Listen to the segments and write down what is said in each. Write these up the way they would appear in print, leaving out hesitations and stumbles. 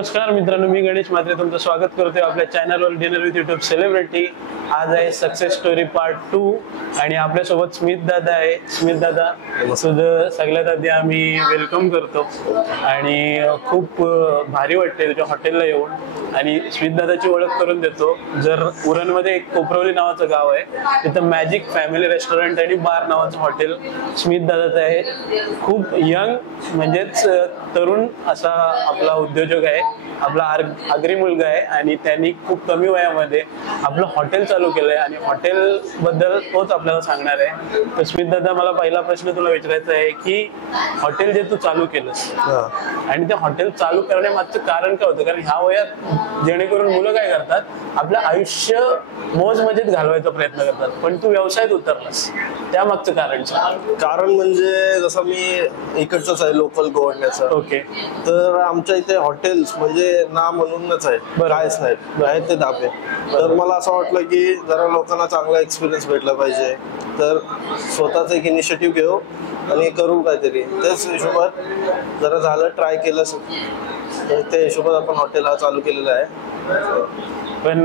नमस्कार मित्रांनो, मी गणेश म्हात्रे तुमचं स्वागत करतोय आपल्या चॅनलवर डिनर विथ युट्यूब सेलिब्रिटी। आज आहे सक्सेस स्टोरी पार्ट 2 आणि आपल्यासोबत स्मित दादा आहे। स्मित दादा, तुझं सगळ्यात आधी आम्ही वेलकम करतो आणि खूप भारी वाटते तुझ्या हॉटेलला येऊन। आणि स्मित दादाची ओळख करून देतो। जर उरणमध्ये एक कोपरवली नावाचं गाव आहे, तिथं मॅजिक फॅमिली रेस्टॉरंट आणि बार नावाचं हॉटेल स्मित दादाचं आहे। खूप यंग म्हणजेच तरुण असा आपला उद्योजक आहे, आपला आगरी मुलगा आहे आणि त्यांनी खूप कमी वयामध्ये आपलं हॉटेल चालू केलंय आणि हॉटेल बद्दल तोच आपल्याला सांगणार आहे। तर स्मित दादा, मला पहिला प्रश्न तुला विचारायचा आहे की हॉटेल जे तू चालू केलंस आणि ते हॉटेल चालू करण्यामागचं कारण काय होतं? कारण ह्या वयात जेणेकरून मुलं काय करतात, आपलं आयुष्य मौज मजेत घालवायचा प्रयत्न करतात, पण तू व्यवसायात उतरलास, त्यामागचं कारण म्हणजे जसं मी इकडचंच आहे, लोकल गोवण्याचं। ओके, तर आमच्या इथे हॉटेल्स म्हणजे ना म्हणूनच आहे, कायच नाही आहेत ते धाबे। तर मला असं वाटलं की जरा लोकांना चांगला एक्सपिरियन्स भेटला पाहिजे, तर स्वतःच एक इनिशिएटिव्ह घेऊ आणि करू काहीतरी। त्याच हिशोबात जरा झालं, ट्राय केलं, त्या हिशोबात आपण हॉटेल हा चालू केलेला आहे। पण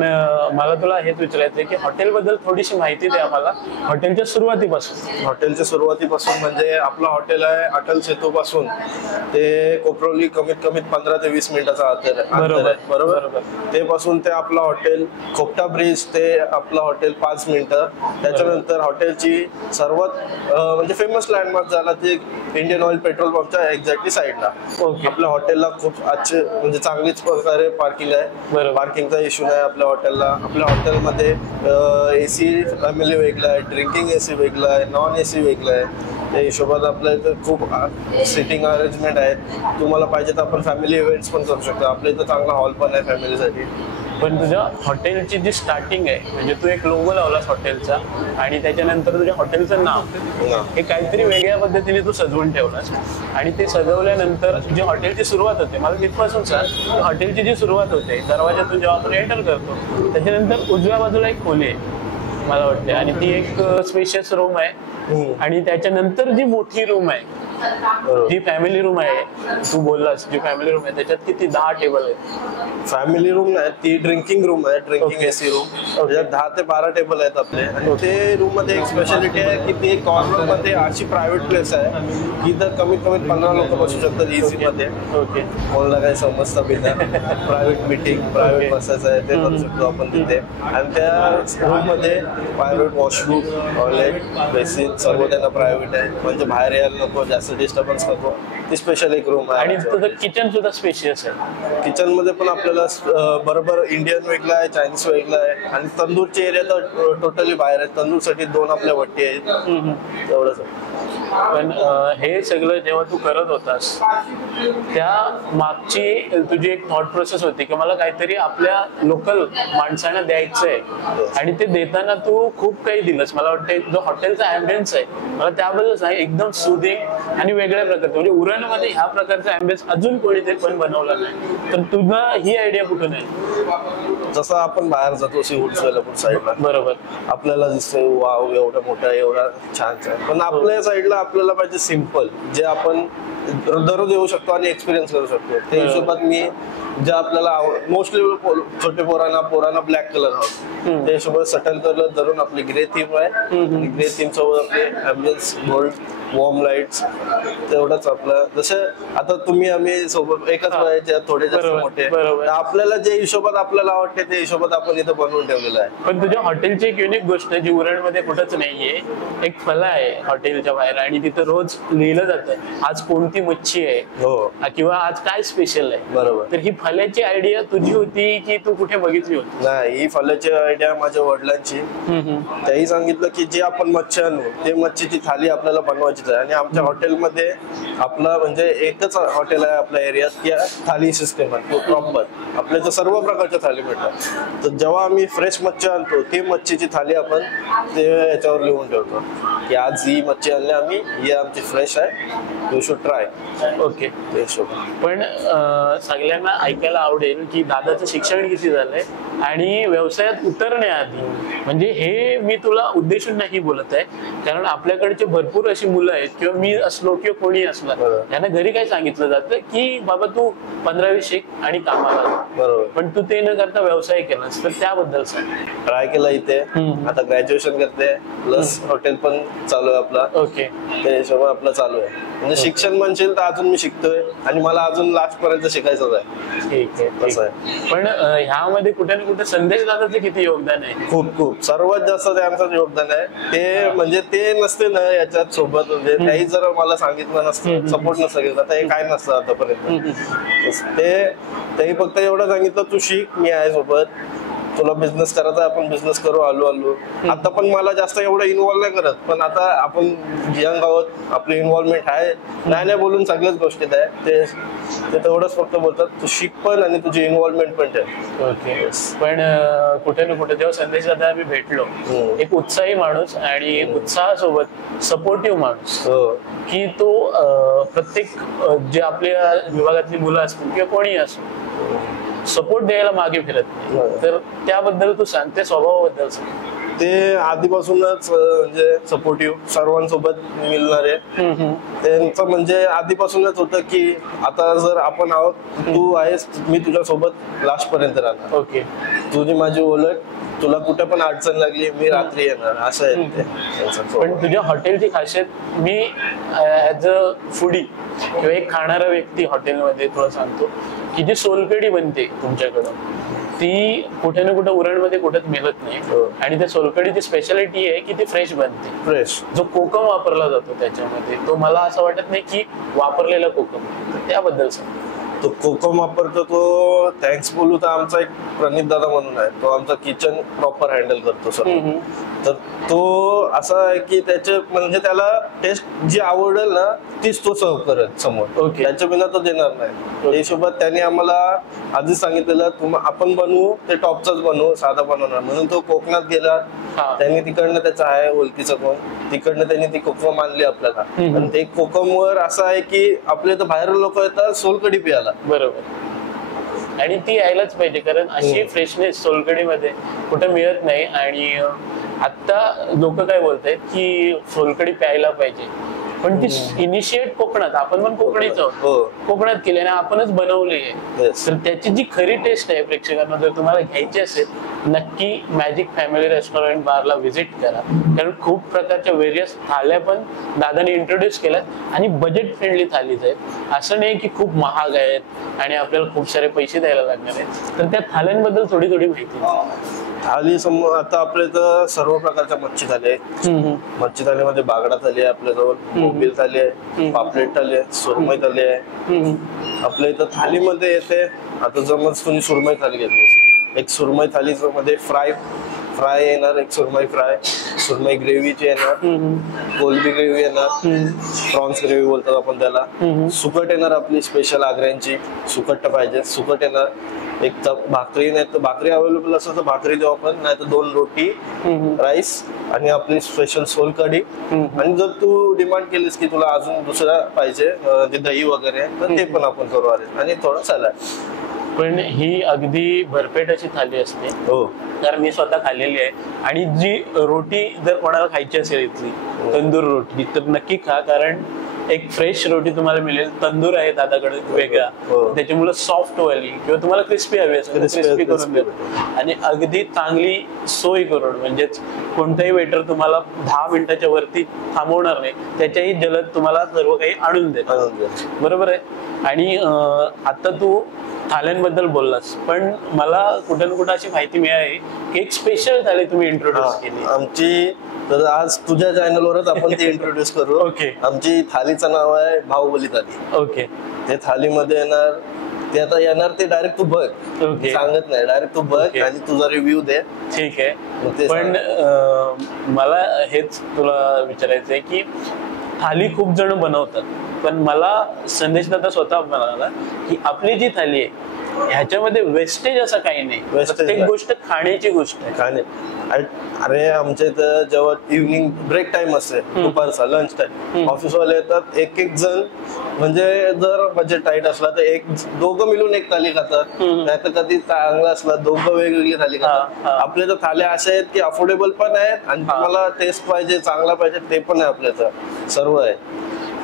मला तुला हेच विचारायचं आहे की हॉटेल बद्दल थोडीशी माहिती दे आम्हाला, हॉटेलच्या सुरुवातीपासून। हॉटेलच्या सुरुवातीपासून म्हणजे आपलं हॉटेल आहे अटल सेतू पासून ते कोपरवली कमीत कमी 15 ते 20 मिनिटाचा अंतर आहे। बरोबर, ते पासून ते आपलं हॉटेल खोपटा ब्रिज ते आपलं हॉटेल 5 मिनिटं। त्याच्यानंतर हॉटेलची सर्वात म्हणजे फेमस लँडमार्क झाला ते इंडियन ऑइल पेट्रोल पंपच्या एक्झॅक्टली साईडला। आपल्या हॉटेलला खूप अच्छे म्हणजे चांगलीच प्रकारे पार्किंग आहे, पार्किंगचा इश्यू नाही आपल्या हॉटेलला। आपल्या हॉटेलमध्ये AC फॅमिली वेगळा आहे, ड्रिंकिंग AC वेगळा आहे, नॉन AC वेगळा आहे। त्या हिशोबात आपल्या इथं खूप सिटिंग अरेंजमेंट आहे, तुम्हाला पाहिजे तर आपण फॅमिली इव्हेंट्स पण करू शकतो। आपल्या इथं चांगला हॉल पण आहे फॅमिलीसाठी। पण तुझ्या हॉटेलची जी स्टार्टिंग आहे, म्हणजे तू एक लोगो लावलास हॉटेलचा आणि त्याच्यानंतर तुझ्या हॉटेलचं नाव हे काहीतरी वेगळ्या पद्धतीने तू सजवून ठेवलास आणि ते सजवल्यानंतर जी हॉटेलची सुरुवात होते, मला तिथपासून सांग, हॉटेलची जी सुरुवात होते दरवाजातून जेव्हा आपण एंटर करतो त्याच्यानंतर उजव्या बाजूला एक खोली आहे मला वाटते, आणि ती एक स्पेशियस रूम आहे आणि त्याच्यानंतर जी मोठी रूम आहे जी फॅमिली रूम आहे, तू बोललास जी फॅमिली रूम आहे त्याच्यात किती 10 टेबल आहेत। फॅमिली रूम नाही, ती ड्रिंकिंग रूम आहे, ड्रिंकिंग AC रूम, त्याच्यात 10 ते 12 टेबल आहेत आपले। आणि ते रूम मध्ये एक स्पेशालिटी आहे की ते कॉर्नर मध्ये अशी प्रायव्हेट प्लेस आहे की इथं कमीत कमी 15 लोक बसू शकतात इझी मध्ये। ओके, कोणाला काही समजतं बिना प्रायव्हेट मीटिंग, प्रायव्हेट बसायचं आहे ते करू शकतो आपण तिथे। आणि त्या रूम मध्ये प्रायव्हेट वॉशरूम, टॉयलेट, बेसिन सर्व त्यांना प्रायव्हेट आहे, म्हणजे बाहेर यायला नको, जास्त डिस्टर्बन्स नको। ती स्पेशल एक रूम आहे। आणि तुझं किचन सुद्धा स्पेशियस आहे। किचन मध्ये पण आपल्याला बरोबर इंडियन वेगळं आहे, चायनीज वेगळं आहे आणि तंदूरचे एरिया तर टोटली बाहेर आहे। तंदूरसाठी 2 आपल्या वट्टी आहेत, एवढंच। पण हे सगळं जेव्हा तू करत होतास त्या मागची तुझी एक थॉट प्रोसेस होती की मला काहीतरी आपल्या लोकल माणसांना द्यायचंय आणि ते देताना तू खूप काही दिलंस। मला वाटतं जो हॉटेलचा ॲम्बियन्स आहे मला त्याबद्दल सांग, एकदम सुदिंग आणि वेगळ्या प्रकारचं, म्हणजे उरणमध्ये ह्या प्रकारचा ॲम्बियन्स अजून कोणीतरी पण बनवला नाही। तर तुझा ही आयडिया कुठून आहे? जसं आपण बाहेर जातो सोलापूर साईडला, बरोबर, आपल्याला दिसतंय वाव एवढा मोठा एवढा छान छान, पण आपल्या साईडला आपल्याला पाहिजे सिम्पल, जे आपण दररोज येऊ शकतो आणि एक्सपिरियन्स करू शकतो। त्या हिशोबात मी जे आपल्याला मोस्टली छोटे पोरांना ब्लॅक कलर हवं, त्या हिशोबात सटल कलर धरून आपली ग्रे थीम आहे आणि ग्रे थीम सोबत आपले ॲम्बियन्स गोल्ड वॉर्म लाईट्स, तेवढंच आपलं। जसं आता तुम्ही आम्ही सोबत एकाच वयाचे, थोडे जास्त मोठे, आपल्याला जे हिशोबात आपल्याला आवडते ते हिशोबात आपण इथं बनवून ठेवलेलं आहे। पण तुझ्या हॉटेलची एक युनिक गोष्ट जी उरणमध्ये कुठंच नाहीये, एक फळा आहे हॉटेलच्या बाहेर आणि तिथं रोज लिहिलं जातं आज कोणती मच्छी आहे किंवा आज काय स्पेशल आहे। बरोबर, तर ही फल्याची आयडिया तुझी होती की तू कुठे बघितली होती? नाही, ही फल्याची आयडिया माझ्या वडिलांची। त्याही सांगितलं की जे आपण मच्छी आणू ते मच्छीची थाली आपल्याला बनवायची आहे। आणि आमच्या हॉटेलमध्ये आपला म्हणजे एकच हॉटेल आहे आपल्या एरियात की थाली सिस्टम आहे प्रॉपर, आपल्या इथं सर्व प्रकारच्या थाली भेटतात। तर जेव्हा आम्ही फ्रेश मच्छी आणतो ती मच्छीची थाली आपण ते याच्यावर लिहून ठेवतो की आज ही मच्छी आणली आम्ही, ही आमची फ्रेश आहे, यू शुड ट्राय। ओके, पण सगळ्यांना ऐकायला आवडेल की दादाचं शिक्षण किती झालंय आणि व्यवसायात उतरण्याआधी, म्हणजे हे मी तुला उद्देशून नाही बोलत आहे, कारण आपल्याकडचे भरपूर अशी मुलं आहेत किंवा मी असलो किंवा कोणी असला त्यांना घरी काय सांगितलं जातं की बाबा तू 15-20 शिक आणि कामाला जा. बरोबर. पण तू ते न करता व्यवसाय केलास तर त्याबद्दल सांग. ट्राय केला इथे, आता ग्रॅज्युएशन करते प्लस हॉटेल पण चालू आहे आपला. ओके. ते सगळं आपलं चालू आहे. म्हणजे शिक्षण म्हणशील तर अजून मी शिकतोय आणि मला अजून लास्ट पर्यंत शिकायचंच आहे. ठीक आहे, असं आहे. पण ह्यामध्ये कुठे ना कुठे संदेश दादाचं किती योगदान आहे? खूप सर्वात जास्त त्यांचं योगदान आहे. ते म्हणजे ते नसते ना याच्यात सोबत, म्हणजे त्याही जर मला सांगितलं नसतं, सपोर्ट नसतं केला तर हे काय नसतं आतापर्यंत. तेही फक्त एवढं सांगितलं तू शिक, मी आहे सोबत, तुला बिझनेस करायचा आपण बिझनेस करू हळूहळू. आता पण मला जास्त एवढं इन्व्हॉल्व नाही करत, पण आता आपण यंग आहोत, आपली इन्व्हॉल्वमेंट आहे, नाही बोलून सगळ्याच गोष्टीत आहे. ते तेवढंच फक्त बोलतात तू शिक पण आणि तुझी इन्व्हॉल्वमेंट पण ठेव. ओके. पण कुठे ना कुठे जेव्हा संदेश दादा आम्ही भेटलो, एक उत्साही माणूस आणि एक उत्साहासोबत सपोर्टिव्ह माणूस, की तो प्रत्येक जे आपल्या विभागातली मुलं असतील किंवा कोणी असो सपोर्ट द्यायला मागे फिरत नाही. तर त्याबद्दल तू सांग, त्या स्वभावाबद्दल सांग. ते आधीपासूनच म्हणजे सपोर्टिव्ह, सर्वांसोबत मिळणारे. त्यांचं म्हणजे आधीपासूनच होतं की आता जर आपण आहोत, तू आहेस, मी तुझ्या सोबत लास्ट पर्यंत राहणार. ओके. तुझी माझी ओळख, तुला कुठे पण अडचण लागली मी रात्री येणार, असं आहे ते. पण तुझ्या हॉटेलची खासियत, मी ऍज अ फूडी किंवा एक खाणारा व्यक्ती हॉटेलमध्ये तुला सांगतो की जी सोलकढी बनते तुमच्याकडं, ती कुठे ना कुठे उरणमध्ये कुठेच मिळत नाही. आणि त्या सोलकढीची स्पेशालिटी आहे की ती फ्रेश बनते. फ्रेश जो कोकम वापरला जातो त्याच्यामध्ये, तो मला असं वाटत नाही की वापरलेला कोकम. त्याबद्दल सांग. तो कोकम वापरतो तो, थँक्स बोलू तर आमचा एक प्रणित दादा म्हणून आहे, तो आमचा किचन प्रॉपर हँडल करतो सर्व. तर तो असा आहे की त्याचे म्हणजे त्याला टेस्ट जी आवडेल ना तीच तो सर्व करत समोर. त्याच्या बिना तो देणार नाही. हिशोबात त्यांनी आम्हाला आधीच सांगितलेलं आपण बनवू ते टॉपचाच बनवू, साधा बनवणार. म्हणून तो कोकणात गेला, त्यांनी तिकडनं त्याचा आहे ओळखीचं कोण, तिकडनं त्यांनी ती कोकम आणली आपल्याला. आणि ते कोकम वर असं आहे की आपले तर बाहेर लोक येतात सोलकढी प्यायला. बरोबर. आणि ती यायलाच पाहिजे, कारण अशी फ्रेशनेस सोलकढीमध्ये कुठे मिळत नाही. आणि आता लोक काय बोलतायत की सोलकढी प्यायला पाहिजे, पण ती इनिशिएट कोकणात, आपण पण कोकणीच आहोत, कोकणात केली आणि आपणच बनवली आहे. तर त्याची जी खरी टेस्ट आहे प्रेक्षकांना जर तुम्हाला घ्यायची असेल, नक्की मॅजिक फॅमिली रेस्टॉरंट बारला व्हिजिट करा. कारण खूप प्रकारच्या वेरियस थाल्या पण दादाने इंट्रोड्यूस केल्यात आणि बजेट फ्रेंडली थालीज आहेत. असं नाही की खूप महाग आहेत आणि आपल्याला खूप सारे पैसे द्यायला लागणार आहेत. तर त्या थाल्यांबद्दल थोडी माहिती. थाली समोर आता आपल्या इथं सर्व प्रकारच्या मच्छी थाली आहे. मच्छी थालीमध्ये बागडा थाली आहे आपल्याजवळ, बोंबील थाली आहे, पापलेट थाली आहे, सुरमई थाली आहे. आपल्या इथं थालीमध्ये येते, आता जर तुम्ही सुरमई थाली घेतली, एक सुरमई थाली मध्ये फ्राय येणार, एक सुरमई फ्राय, सुरमई ग्रेव्हीची येणार, कोलबी ग्रेव्ही येणार, प्रॉन्स ग्रेव्ही बोलतात आपण त्याला, सुकट येणार आपली स्पेशल आग्र्यांची, सुकट पाहिजे सुकट येणार, एक भाकरी, नाही तर भाकरी अवेलेबल असेल तर भाकरी देऊ आपण, नाही तर 2 रोटी, राईस आणि आपली स्पेशल सोलकढी. आणि जर तू डिमांड केलीस की तुला अजून दुसरा पाहिजे ते दही वगैरे, तर ते पण आपण करू. आणि थोडं सॅलड. पण ही अगदी भरपेट अशी थाली असते. कारण मी स्वतः खाल्लेली आहे. आणि जी रोटी जर कोणाला खायची असेल इथली तंदूर रोटी, तर नक्की खा, कारण एक फ्रेश रोटी तुम्हाला मिळेल. तंदूर आहे दादाकडे वेगळा, त्याच्यामुळे सॉफ्ट वाली, किंवा तुम्हाला क्रिस्पी हवी असेल क्रिस्पी करून देतो. आणि अगदी चांगली सोय करून, म्हणजेच कोणताही वेटर तुम्हाला 10 मिनिटाच्या वरती थांबवणार नाही, त्याच्याही जलद तुम्हाला सर्व काही आणून देतात. बरोबर आहे. आणि आता तू थाल्यांबद्दल बोललास, पण मला कुठे ना कुठे अशी माहिती मिळाली की एक स्पेशल थाली तुम्ही इंट्रोड्यूस केली आमची. तर आज तुझ्या चॅनलवरच आपण ती इंट्रोड्यूस करू. आमची थालीचं नाव आहे बाहुबली थाली. ओके. ते थालीमध्ये येणार, ते आता येणार ते डायरेक्ट तू बघ, सांगत नाही, डायरेक्ट तू बघ आणि तुझा रिव्ह्यू दे. ठीक आहे. पण मला हेच तुला विचारायचंय की थाली खूप जण बनवतात, पण मला संदेश दादा स्वतः म्हणाला की आपली जी थाली आहे ह्याच्यामध्ये वेस्टेज असं काही नाही. प्रत्येक गोष्ट खाण्याची गोष्ट आहे. अरे आमच्या इथं जेव्हा इव्हनिंग ब्रेक टाइम असते, दुपारचा लंच टाइम, ऑफिसवाले येतात, एक जण, म्हणजे जर बजेट टाईट असला तर दोघं मिळून एक थाली खातात, नाहीतर कधी चांगला असला दोघं वेगवेगळी थाली खातात. आपल्या तर थाल्या अशा आहेत की अफोर्डेबल पण आहेत आणि तुम्हाला टेस्ट पाहिजे, चांगला पाहिजे ते पण आहे, आपल्या इथं सर्व आहे.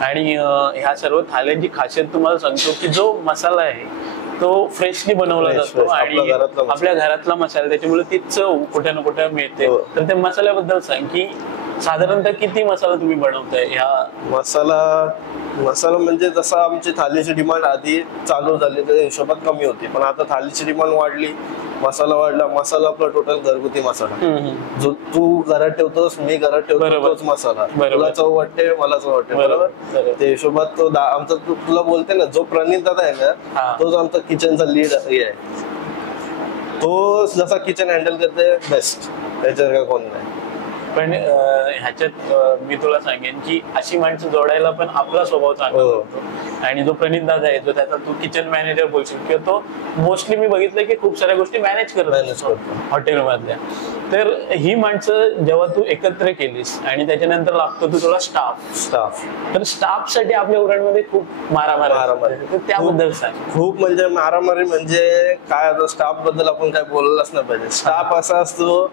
आणि ह्या सर्व थाल्यांची खासियत तुम्हाला सांगतो की जो मसाला आहे तो फ्रेशली बनवला जातो आणि आपल्या घरातला मसाला, त्याच्यामुळे ती चव कुठे ना कुठे मिळते. तर त्या मसाल्याबद्दल सांग की साधारणतः किती मसाला तुम्ही बनवताय? ह्या मसाला म्हणजे जसा आमची थालीची डिमांड आधी चालू झाली त्या हिशोबात कमी होती, पण आता थालीची डिमांड वाढली, मसाला वाढला. मसाला आपला टोटल घरगुती मसाला, जो तू घरात ठेवतोस, मी घरात ठेवतो, तोच मसाला. तुला चव वाटते, मला चव वाटते, बरोबर. त्या हिशोबात तो आमचा तुला बोलते ना, जो प्रणित दादा आहे ना, तोच आमचा किचनचा लीड आहे. तो जसा किचन हँडल करते बेस्ट, त्याच्यावर काय कोण नाही. पण ह्याच्यात मी तुला सांगेन की अशी माणसं जोडायला पण आपला स्वभाव चांगला होतो. आणि जो प्रणित दादा आहे, जो त्याचा तू किचन मॅनेजर बोलशील, किंवा तो मोस्टली मी बघितलं की खूप साऱ्या गोष्टी मॅनेज करतो हॉटेलमधल्या. तर ही माणसं जेव्हा तू एकत्र केलीस आणि त्याच्यानंतर लागतो तू तुला स्टाफ, तर स्टाफ साठी आपल्या उरणमध्ये खूप मारामारी, त्याबद्दल सांग. खूप म्हणजे मारामारी म्हणजे काय, आता स्टाफ बद्दल आपण काय बोललाच नाही पाहिजे. स्टाफ असा असतो,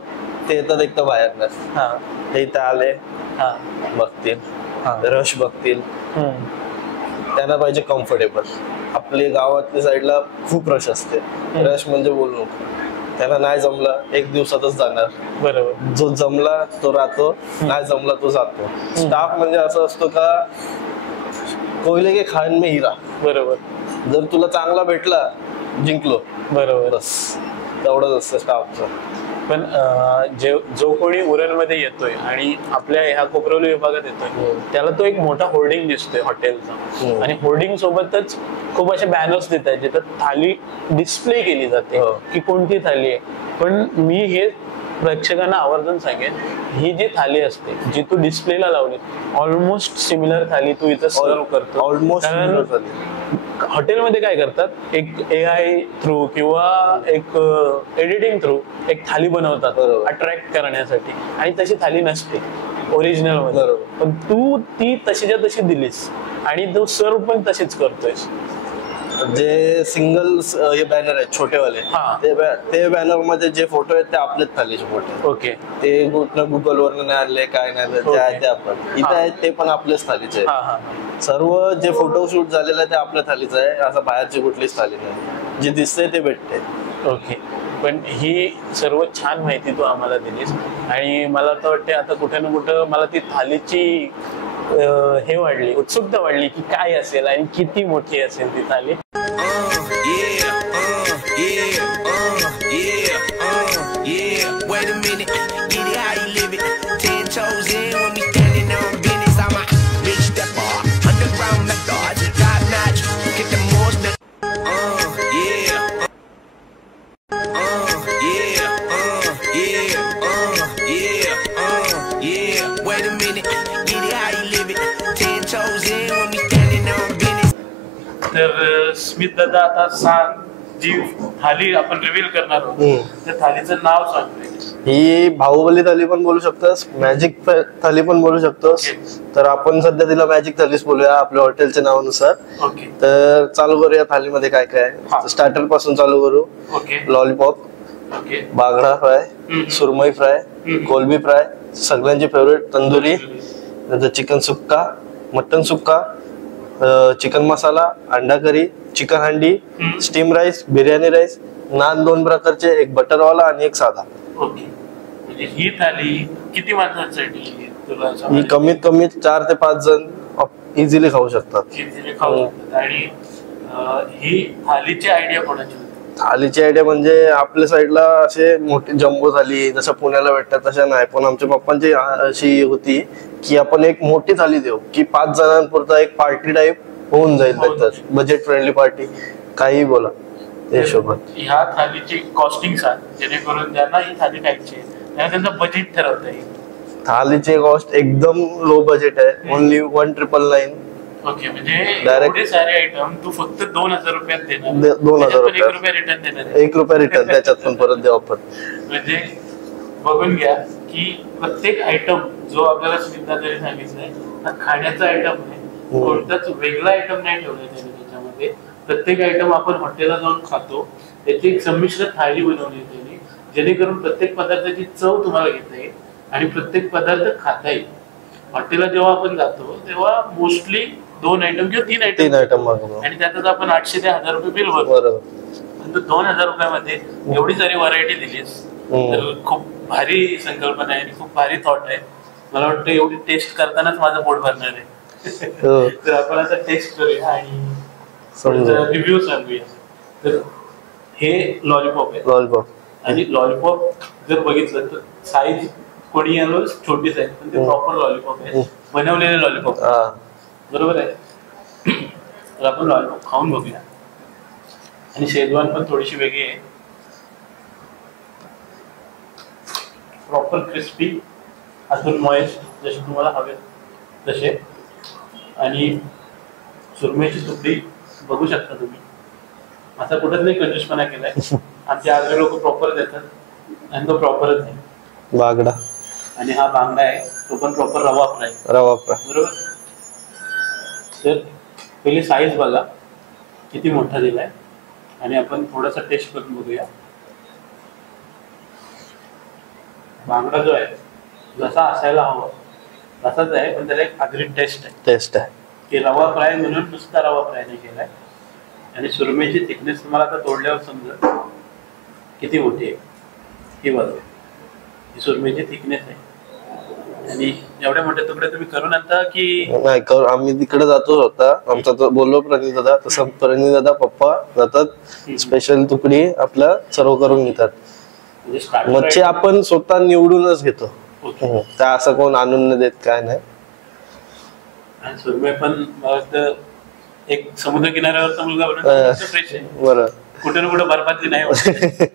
ते येतात एक तर बाहेर, ते इथं आले बघतील, रश बघतील, त्यांना पाहिजे कम्फर्टेबल. आपली गावातल्या साईडला खूप रश असते, रश म्हणजे बोलू नको. त्यांना नाही जमलं, एक दिवसातच जाणार, बरोबर. जो जमला तो राहतो, नाही जमला तो जातो. स्टाफ म्हणजे असं असतो का, कोयले के खान में हिरा, बरोबर. जर तुला चांगला भेटला, जिंकलो, बरोबर. बस तेवढंच असतं स्टाफचं. पण जो कोणी उरणमध्ये येतोय आणि आपल्या ह्या कोपरवली विभागात येतोय, त्याला तो एक मोठा होर्डिंग दिसतोय हॉटेलचा, आणि होर्डिंग सोबतच खूप असे बॅनर्स देत आहेत जिथं थाली डिस्प्ले केली जाते की कोणती थाली आहे. पण मी हे प्रेक्षकांना आवर्जून सांगेन, ही जी थाली असते जी तू डिस्प्लेला लावली, ऑलमोस्ट सिमिलर थाली तू इथं सर्व करतो. ऑलमोस्ट हॉटेलमध्ये काय करतात, एक AI थ्रू किंवा एक एडिटिंग थ्रू एक थाली बनवतात अट्रॅक्ट करण्यासाठी, आणि तशी थाली नसते ओरिजिनल मध्ये. पण तू ती तशीच्या तशी दिलीस आणि तू सर्व पण तशीच करतोयस. जे सिंगल हे बॅनर आहेत छोटेवाले, ते बॅनर मध्ये जे फोटो आहेत ते आपलेच थालीचे फोटो. ओके. ते गुगल वरनं नाही आणले, काय नाही, ते आपण इथे आहेत, ते पण आपल्याच थालीचे आहे. सर्व जे फोटोशूट झालेलं आहे ते आपल्या थालीचं आहे, असं बाहेरची कुठलीच थाली नाही. जे दिसतंय ते भेटते. ओके. पण ही सर्व छान माहिती तू आम्हाला दिलीस, आणि मला तर वाटते आता कुठे ना कुठं मला ती थालीची हे वाढली, उत्सुकता वाढली की काय असेल आणि किती मोठी असेल ती थाली. तर स्मित दादा, आता सांग, जी थाली आपण रिव्हील करणार आहोत त्या थालीचं नाव सांग. ही बाहुबली थाली पण बोलू शकतोस, मॅजिक थाली पण बोलू शकतोस. तर आपण सध्या तिला मॅजिक थालीच बोलूया आपल्या हॉटेलच्या नावानुसार. तर चालू करूया थालीमध्ये काय काय. स्टार्टर पासून चालू करू. लॉलीपॉप, बांगडा फ्राय, सुरमई फ्राय, कोलबी फ्राय, सगळ्यांची favourite tandoori, chicken sukka, mutton sukka, chicken masala, अंडा curry, chicken handi, steam rice, biryani rice, naan 2 प्रकारचे, एक बटरवाला आणि एक साधा. ओके. म्हणजे ही थाली किती माणसांसाठी तुला? ही कमीत कमी 4 ते 5 जण इझिली खाऊ शकतात. आणि ही थालीची आयडिया कोणाची होती? थालीची आयडिया म्हणजे आपल्या साईडला असे मोठी जम्बो थाली जसं पुण्याला भेटतात तशा नाही, पण आमच्या पप्पांची अशी होती की आपण एक मोठी थाली देऊ की 5 जणांपुरता एक पार्टी टाईप होऊन जाईल. त्याच्यात बजेट फ्रेंडली पार्टी, काही बोला त्या हिशोबात. ह्या थालीची कॉस्टिंग सांग, जेणेकरून ज्यांना ही थाली खायची त्यांना त्यांचं बजेट ठरवता येईल. थालीचे कॉस्ट एकदम लो बजेट आहे, ओनली 1999. ओके. म्हणजे एवढे सारे आयटम तू फक्त 2000 रुपयात देणार? 2000 रुपये. 1 रुपया रिटर्न देणार? 1 रुपया रिटर्न त्याच्यात पण परत देऊ आपण. म्हणजे बघून घ्या की प्रत्येक आयटम जो आपल्याला स्मितदादाने सांगितलंय हा खाण्याचा आयटम आहे, कोणताच वेगळा आयटम नाही ठेवलाय त्याने त्याच्यामध्ये. प्रत्येक आयटम आपण हॉटेलला जाऊन खातो, त्याची एक संमिश्र थाळी बनवली त्यांनी, जेणेकरून प्रत्येक पदार्थाची चव तुम्हाला घेता येईल आणि प्रत्येक पदार्थ खाता येईल. हॉटेलला जेव्हा आपण जातो तेव्हा मोस्टली 2 आयटम किंवा 3 3 आयटम आयटम मागवतो. आणि त्यातच आपण 800 ते 1000 रुपये बिल भरतो. बरोबर. पण 2000 रुपयामध्ये एवढी सारी व्हरायटी दिलीस तर खूप भारी संकल्पना आहे आणि खूप भारी थॉट आहे. मला वाटतं एवढी टेस्ट करतानाच माझं पोट भरणार आहे. हो. तर आपण आता टेस्ट करूया आणि समजा रिव्ह्यू सांगूया. तर हे लॉलीपॉप आहे लॉलीपॉप. आणि लॉलीपॉप जर बघितलं तर साईज कोणी आलो छोटीच आहे पण ते प्रॉपर लॉलीपॉप आहे, बनवलेले लॉलीपॉप. बरोबर आहे. तर आपण लॉलीपॉप खाऊन बघूया. आणि शेजवान पण थोडीशी वेगळी आहे, प्रॉपर क्रिस्पी, आतून मॉइस्ट जसे तुम्हाला हवे तसे. आणि सुरमईची सुकडी बघू शकता तुम्ही, असा कुठंच नाही कंजूसपणा केलाय. आमचे आगळे लोक प्रॉपर देतात आणि तो प्रॉपरच आहे. बागडा. आणि हा बांगडा आहे तो पण प्रॉपर रवा फ्राय. रवा फ्राय. बरोबर. तर पहिली साईज बघा किती मोठा दिलाय आणि आपण थोडासा टेस्ट करून बघूया. बांगडा जो आहे जसा असायला हवा तसाच आहे, पण त्याला एक आगरी टेस्ट आहे. टेस्ट आहे की रवा फ्राय म्हणून नुसता रवा फ्राय नाही केलाय. आणि सुरमईची थिकनेस तुम्हाला आता तोडल्यावर समजा किती मोठी आहे. ही बघा, ही सुरमईची थिकनेस आहे. आणि एवढे मोठे तुकडे तुम्ही करून आणता की नाही? आम्ही तिकडे जातो होता आमचा तो बोललो प्रणित दादा, तसं प्रणित दादा पप्पा जातात स्पेशल तुकडी आपल्या सर्व करून घेतात. म्हणजे starter मच्छी item- आपण स्वतः निवडूनच घेतो. ओके. त्या असं कोण आणून नाही देत काय नाही. आणि सुरमई पण मला वाटतं एक समुद्र किनाऱ्यावरचा मुलगा बनवतो फ्रेश आहे. बरं. कुठे ना कुठे बर्फातली नाही होत.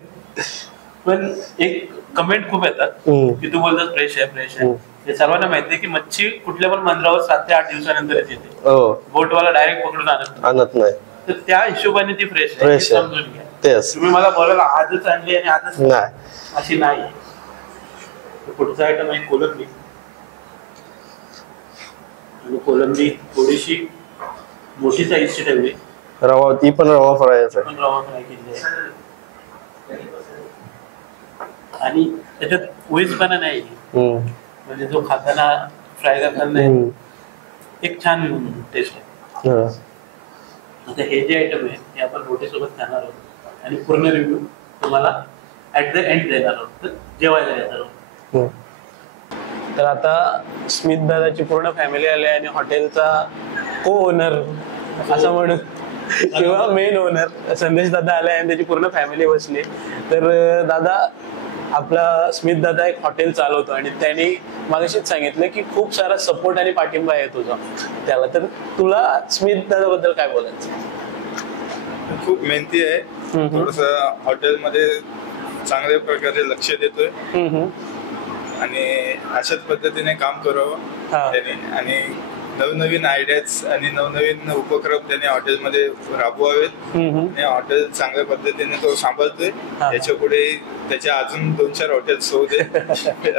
पण एक कमेंट खूप येतात की तू बोलतोस फ्रेश आहे फ्रेश आहे. हे सर्वांना माहिती आहे की मच्छी कुठल्या पण बंदरावर 7 ते 8 दिवसानंतरच येते. हो. बोटवाला डायरेक्ट पकडून आणत नाही. तर त्या हिशोबाने ती फ्रेश आहे, फ्रेश हे आहे. समजून घ्या. तेच तुम्ही मला बोलायला आजच आणली आणि आजच नाही. अशी नाही. तर पुढचा आयटम आहे कोलंबी. आणि कोलंबी थोडीशी मोठी साईजची ठेवली, रवा, ती पण रवा फ्राय आहे. पण रवा फ्राय केली आहे. आणि त्याच्यात उईसपणा नाही, म्हणजे जो खाताना फ्राय करताना एक छान टेस्ट आहे. आता हे जे आयटम आहे हे आपण रोटीसोबत खाणार आहोत आणि पूर्ण रिव्ह्यू तुम्हाला ऍट द एंड देणार आहोत. तर जेवायला येणार आहोत. तर आता स्मित दादाची पूर्ण फॅमिली आली आणि हॉटेलचा को ओनर असं म्हणून किंवा मेन ओनर संदेश दादा आलाय आणि त्याची पूर्ण फॅमिली बसली. तर दादा, आपला स्मित दादा एक हॉटेल चालवतो आणि त्यांनी मागाशीच सांगितलं की खूप सारा सपोर्ट आणि पाठिंबा आहे तुझा त्याला. तर तुला स्मित दादा बद्दल काय बोलायचं? खूप मेहनती आहे, थोडस हॉटेलमध्ये चांगल्या प्रकारे लक्ष देतोय आणि अशाच पद्धतीने काम करावं त्याने. आणि नवनवीन आयडियाज आणि नवनवीन उपक्रम त्याने हॉटेलमध्ये राबवावेत. आणि हॉटेल चांगल्या पद्धतीने तो सांभाळतोय. त्याच्या पुढे त्याच्या अजून 2-4 हॉटेल्स होऊ दे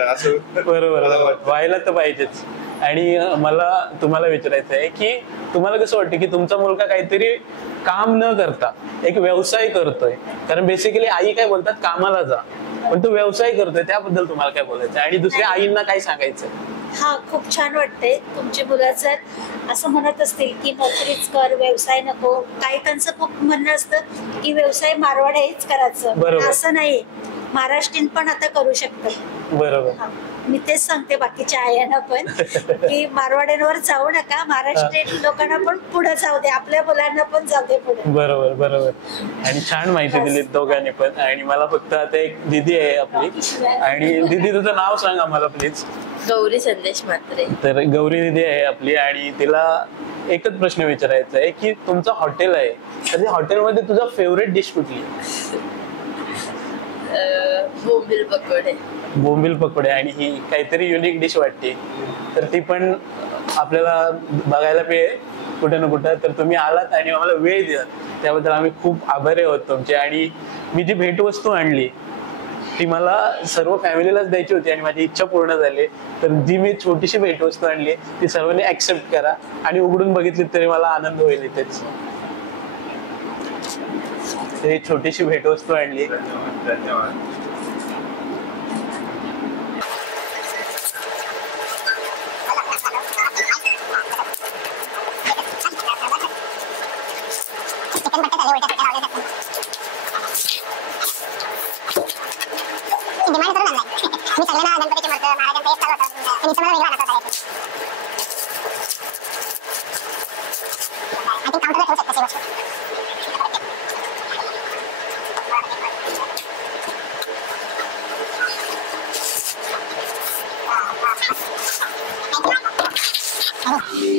असं बरोबर, व्हायला तर पाहिजेच. आणि मला तुम्हाला विचारायचं आहे की तुम्हाला कसं वाटतं की तुमचा मुलगा काहीतरी काम न करता एक व्यवसाय करतोय? कारण बेसिकली आई काय बोलतात कामाला जा, पण तो व्यवसाय करतोय, त्याबद्दल तुम्हाला काय बोलायचं आणि दुसऱ्या आईंना काय सांगायचं? हा, खूप छान वाटतंय. तुमचे मुलं जर असं म्हणत असतील की नोकरीच कर, व्यवसाय नको, काही त्यांचं खूप म्हणणं असतं की व्यवसाय मारवाड हेच करायचं. असं नाही, महाराष्ट्रीयन पण आता करू शकतात. बरोबर. मी तेच सांगते बाकीच्या आयांना पण की मारवाड्यांवर जाऊ नका, महाराष्ट्रीयन लोकांना पण पुढे जाऊ दे, आपल्या मुलांना पण जाऊ दे पुढे. बरोबर बरोबर. आणि छान माहिती दिली दोघांनी पण. आणि मला फक्त आता एक दीदी आहे आपली, आणि दीदी तुझं नाव सांग आम्हाला प्लीज. गौरी संदेश म्हात्रे. तर गौरी दीदी आहे आपली, आणि तिला एकच प्रश्न विचारायचा आहे की तुमचं हॉटेल आहे तर त्या हॉटेलमध्ये तुझा फेवरेट डिश कुठली? बोंबील पकोडे. बोंबील पकोडे. आणि ही काहीतरी युनिक डिश वाटते, तर ती पण आपल्याला बघायला मिळेल कुठे ना कुठं. तर तुम्ही आलात आणि आम्हाला वेळ दिलात त्याबद्दल आम्ही खूप आभारी आहोत तुमचे. आणि मी जी भेटवस्तू आणली ती मला सर्व फॅमिलीलाच द्यायची होती आणि माझी इच्छा पूर्ण झाली. तर जी मी छोटीशी भेटवस्तू आणली ती सर्वांनी ऍक्सेप्ट करा आणि उघडून बघितली तरी मला आनंद होईल इथेच. ही छोटीशी भेटवस्तू आणली. धन्यवाद.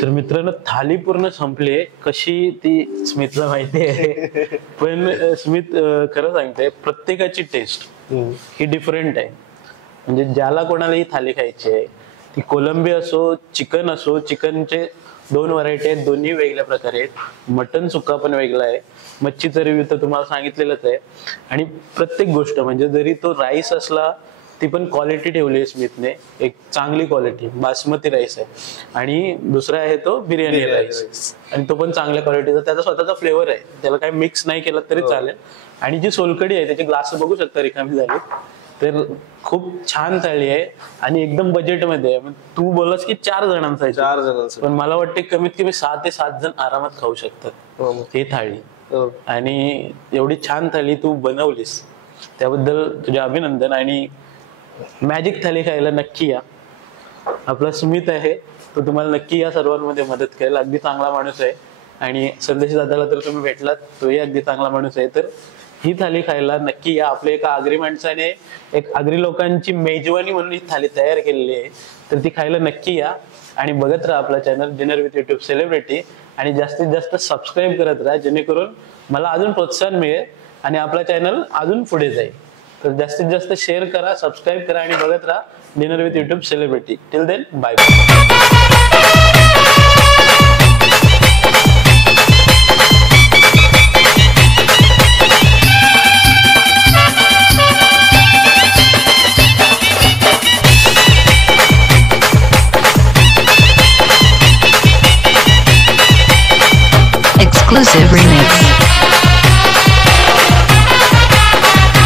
तर मित्रांनो थाली पूर्ण संपली. कशी ती स्मितला माहिती आहे, पण स्मित खरं सांगते प्रत्येकाची टेस्ट ही डिफरंट आहे. म्हणजे ज्याला कोणाला ही थाली खायची आहे, ती कोलंबी असो चिकन असो, चिकनचे 2 व्हरायटी आहेत, दोन्ही वेगळ्या प्रकारे आहेत. मटन सुक्का पण वेगळा आहे, मच्छीचं रिव्ह्यू तर तुम्हाला सांगितलेलंच आहे. आणि प्रत्येक गोष्ट म्हणजे जरी तो राईस असला ती पण क्वालिटी ठेवली आहे स्मितने, एक चांगली क्वालिटी बासमती राईस आहे. आणि दुसरा आहे तो बिर्याणी राईस, आणि तो पण चांगल्या क्वालिटीचा, त्याचा स्वतःचा फ्लेवर आहे, त्याला काही मिक्स नाही केलं तरी चालेल. आणि जी सोलकडी आहे त्याची ग्लास बघू शकता रिकामी झाली. तर खूप छान थाळी आहे आणि एकदम बजेटमध्ये आहे. तू बोललास की 4 जणांचा आहे, 4 जणांचं, पण मला वाटते कमीत कमी 6 ते 7 जण आरामात खाऊ शकतात ही थाळी. आणि एवढी छान थाळी तू बनवलीस त्याबद्दल तुझे अभिनंदन. आणि मॅजिक थाली खायला नक्की या. आपला स्मित आहे तो तुम्हाला नक्की या सर्वांमध्ये मदत करेल. अगदी चांगला माणूस आहे. आणि संदेश दादाला तर तुम्ही भेटलात, तोही अगदी चांगला माणूस आहे. तर ही थाली खायला नक्की या. आपल्या एका आगरी माणसाने, एक आगरी लोकांची मेजवानी म्हणून ही थाली तयार केलेली आहे. तर ती खायला नक्की या आणि बघत राहा आपला channel dinner with YouTube celebrity. आणि जास्तीत जास्त सबस्क्राईब करत राहा, जेणेकरून मला अजून प्रोत्साहन मिळेल आणि आपला चॅनल अजून पुढे जाईल. तर जास्तीत जास्त शेअर करा, सबस्क्राईब करा आणि बघत राहा dinner with YouTube celebrity. Till then bye bye. Exclusive remix.